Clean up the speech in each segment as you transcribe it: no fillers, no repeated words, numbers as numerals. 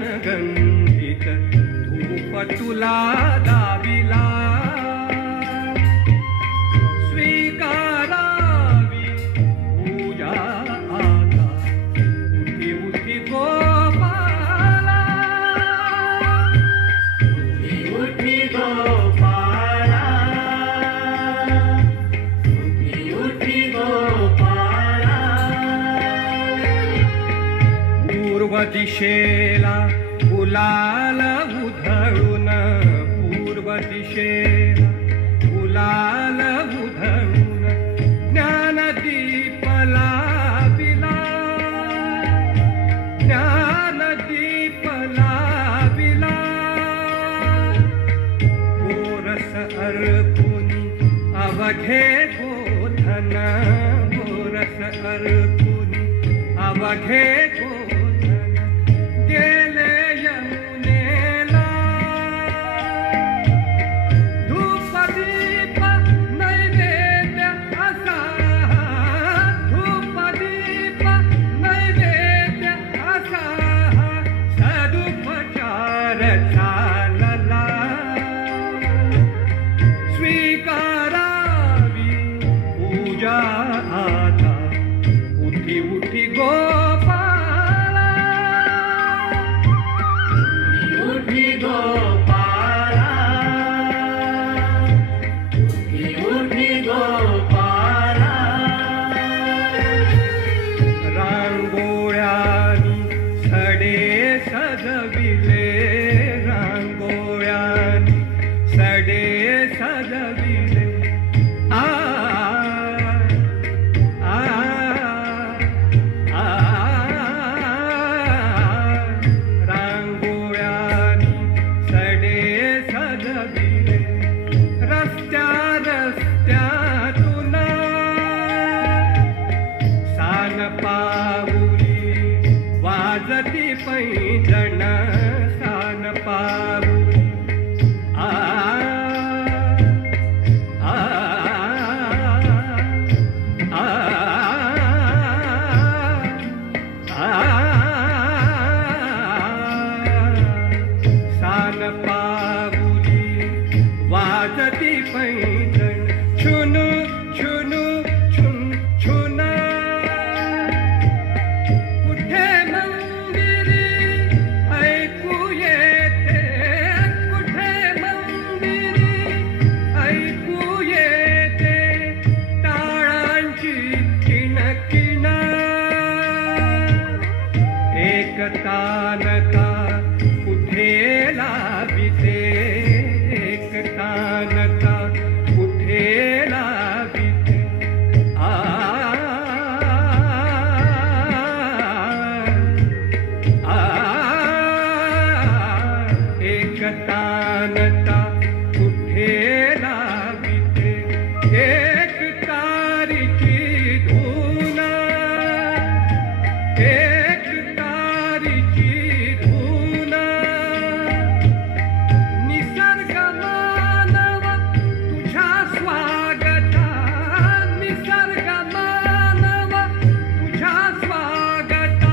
गंधित धूप तुला दाविला स्वीकारावी पूजा आता उठी उठी गोपाला उठी उठी गोपाला उठी उठी गोपाला पूर्व दिशेला गुलाल उधळून पूर्व दिशेला गुलाल उधळून ज्ञानदीप लाविला ज्ञानदीप लाविला गोरस अर्पुनी अवघे गोधन गोरस अर्पुनी अवघे गोधन गेले यमुनेला धूपदीप नैवेद्य असा धूपदीप नैवेद्य असा सदुपचार चालला स्वीकारावी पूजा आता उठी उठी गोपाला उठी गोपाला उठी उठी गोपाला रांगोळ्यानी सडे सजविले रांगोळ्यानी सडे सजविले रांगोळ्यानी सडे सजविले रस्त्या रस्त्यातून सान पाऊली वाजती पैंजण सान पाऊली आ आ आ सान पाऊली वाजती पैंजण छुनू छुनू छुन छुना कुठे मंदिरी ऐकू येते कुठे मंदिरी ऐकू येते टाळांची किणकिण एक तानता कुठे लाविते एक तानता कुठे लाविते आ आ एक तानता कुठे लाविते एक तारीची धूना एक तारीची धूना निसर्ग मानव तुझ्या स्वागता निसर्ग मानव तुझ्या स्वागता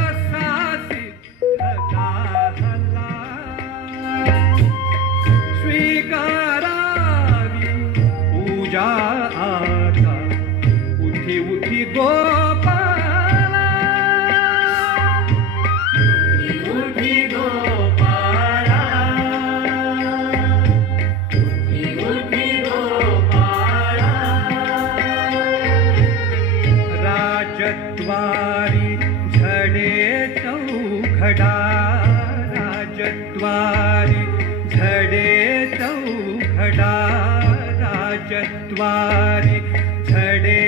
असा सिद्ध झाला स्वीकारावी पूजा आता उठी उठी गोपाला उठी गोपाला उठी उठी गोपाला राजद्वारी झडे चौघडा राजद्वारी झडे चौघडा राजद्वारी झडे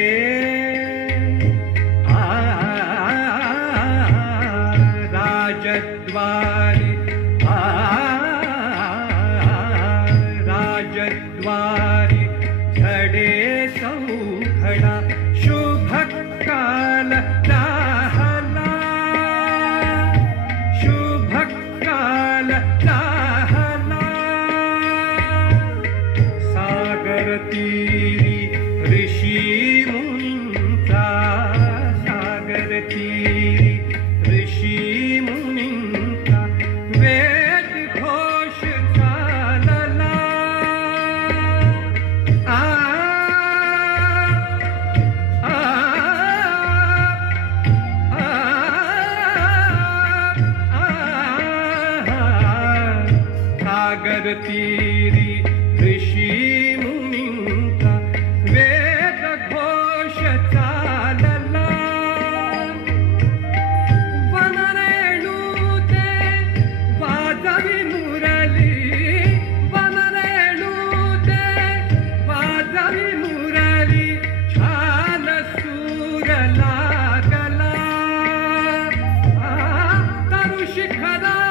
राजद्वारी राजद्वारी झडे चौघडा शुभकाल लाहला शुभकाल लाहला सागर तीरी ऋषी मुनींचा सागर तीरी ऋषी मुनींचा सागर तीरी ऋषी मुनींचा वेद घोष चालला. वनरेणूते वाजवी मुरली, वनरेणूते वाजवी मुरली, छान सूर लागला. तरू शिखरा